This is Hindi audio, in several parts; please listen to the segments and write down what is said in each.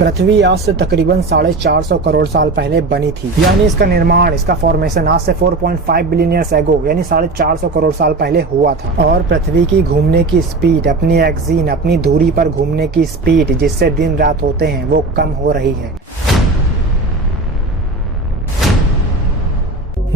पृथ्वी आज से तकरीबन 450 करोड़ साल पहले बनी थी, यानी इसका निर्माण, इसका फॉर्मेशन आज से 4.5 बिलियन ईयर्स एगो यानी 450 करोड़ साल पहले हुआ था। और पृथ्वी की घूमने की स्पीड, अपनी एक्सिस, अपनी दूरी पर घूमने की स्पीड जिससे दिन रात होते हैं, वो कम हो रही है।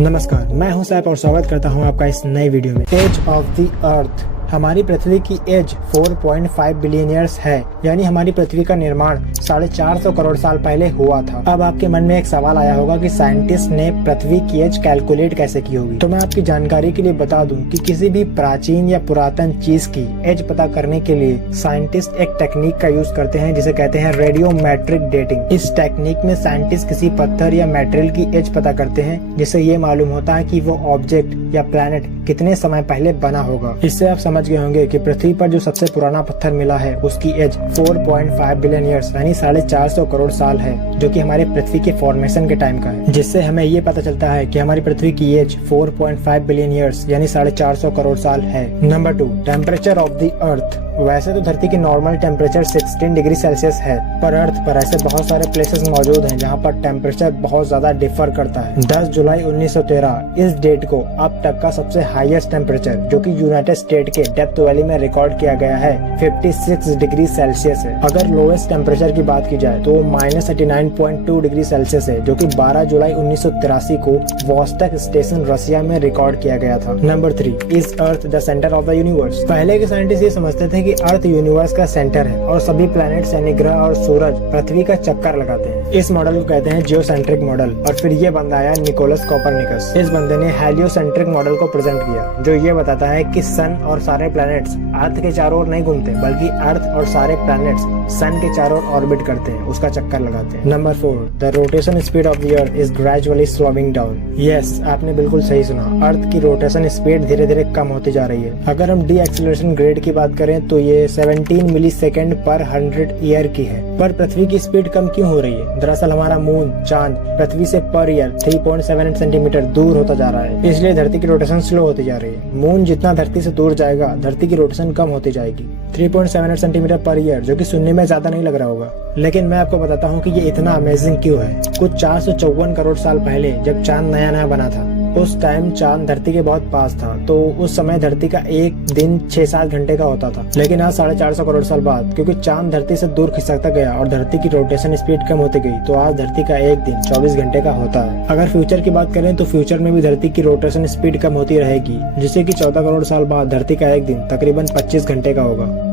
नमस्कार, मैं हूं सैफ और स्वागत करता हूं आपका इस नए वीडियो में। Age of the earth. हमारी पृथ्वी की एज 4.5 बिलियन ईयर्स है, यानी हमारी पृथ्वी का निर्माण 450 करोड़ साल पहले हुआ था। अब आपके मन में एक सवाल आया होगा कि साइंटिस्ट ने पृथ्वी की एज कैलकुलेट कैसे की होगी। तो मैं आपकी जानकारी के लिए बता दूं कि किसी भी प्राचीन या पुरातन चीज की एज पता करने के लिए साइंटिस्ट एक टेक्निक का यूज करते हैं जिसे कहते हैं रेडियोमेट्रिक डेटिंग। इस टेक्निक में साइंटिस्ट किसी पत्थर या मटेरियल की एज पता करते हैं जिससे ये मालूम होता है कि वो ऑब्जेक्ट या प्लैनेट कितने समय पहले बना होगा। इससे आप समझ गए होंगे कि पृथ्वी पर जो सबसे पुराना पत्थर मिला है उसकी एज 4.5 बिलियन ईयर्स यानी 450 करोड़ साल है, जो कि हमारी पृथ्वी के फॉर्मेशन के टाइम का है। जिससे हमें ये पता चलता है कि हमारी पृथ्वी की एज 4.5 बिलियन ईयर्स यानी 450 करोड़ साल है। नंबर 2, टेम्परेचर ऑफ द अर्थ। वैसे तो धरती की नॉर्मल टेम्परेचर 16 डिग्री सेल्सियस है, पर अर्थ पर ऐसे बहुत सारे प्लेसेस मौजूद हैं जहां पर टेम्परेचर बहुत ज्यादा डिफर करता है। 10 जुलाई 1913 इस डेट को अब तक का सबसे हाईएस्ट टेम्परेचर, जो कि यूनाइटेड स्टेट के डेप्थ वैली में रिकॉर्ड किया गया है, 56 डिग्री सेल्सियस है। अगर लोएस्ट टेम्परेचर की बात की जाए तो वो -39.2 डिग्री सेल्सियस है, जो कि 12 जुलाई 1983 को वोस्टक स्टेशन रशिया में रिकॉर्ड किया गया था। Number 3, is earth the centre of the universe. पहले के साइंटिस्ट ये समझते थे कि अर्थ यूनिवर्स का सेंटर है और सभी प्लैनेट्स यानी ग्रह और सूरज पृथ्वी का चक्कर लगाते हैं। इस मॉडल को कहते हैं जियोसेंट्रिक मॉडल। और फिर ये बंदा आया निकोलस कोपरनिकस। इस बंदे ने हेलियोसेंट्रिक मॉडल को प्रेजेंट किया, जो ये बताता है कि सन और सारे प्लैनेट्स अर्थ के चारों ओर नहीं घूमते, बल्कि अर्थ और सारे प्लैनेट्स सन के चारों ओर ऑर्बिट करते हैं, उसका चक्कर लगाते हैं। Number 4, the rotation speed of the earth is gradually slowing down. Yes, आपने बिल्कुल सही सुना। अर्थ की रोटेशन स्पीड धीरे धीरे कम होती जा रही है। अगर हम डी एक्सीलरेशन ग्रेड की बात करें तो ये 17 मिलीसेकंड पर 100 ईयर की है। पर पृथ्वी की स्पीड कम क्यों हो रही है? दरअसल हमारा मून, चांद पृथ्वी से पर ईयर 3.78 सेंटीमीटर दूर होता जा रहा है, इसलिए धरती की रोटेशन स्लो होती जा रही है। मून जितना धरती से दूर जाएगा, धरती की रोटेशन कम होती जाएगी। 3.78 सेंटीमीटर पर ईयर, जो कि सुनने में ज्यादा नहीं लग रहा होगा, लेकिन मैं आपको बताता हूँ कि ये इतना अमेजिंग क्यों है। कुछ 454 करोड़ साल पहले जब चांद नया नया बना था, उस टाइम चांद धरती के बहुत पास था, तो उस समय धरती का एक दिन 6-7 घंटे का होता था। लेकिन आज 450 करोड़ साल बाद, क्योंकि चांद धरती से दूर खिसकता गया और धरती की रोटेशन स्पीड कम होती गई, तो आज धरती का एक दिन 24 घंटे का होता है। अगर फ्यूचर की बात करें तो फ्यूचर में भी धरती की रोटेशन स्पीड कम होती रहेगी, जिससे कि 14 करोड़ साल बाद धरती का एक दिन तकरीबन 25 घंटे का होगा।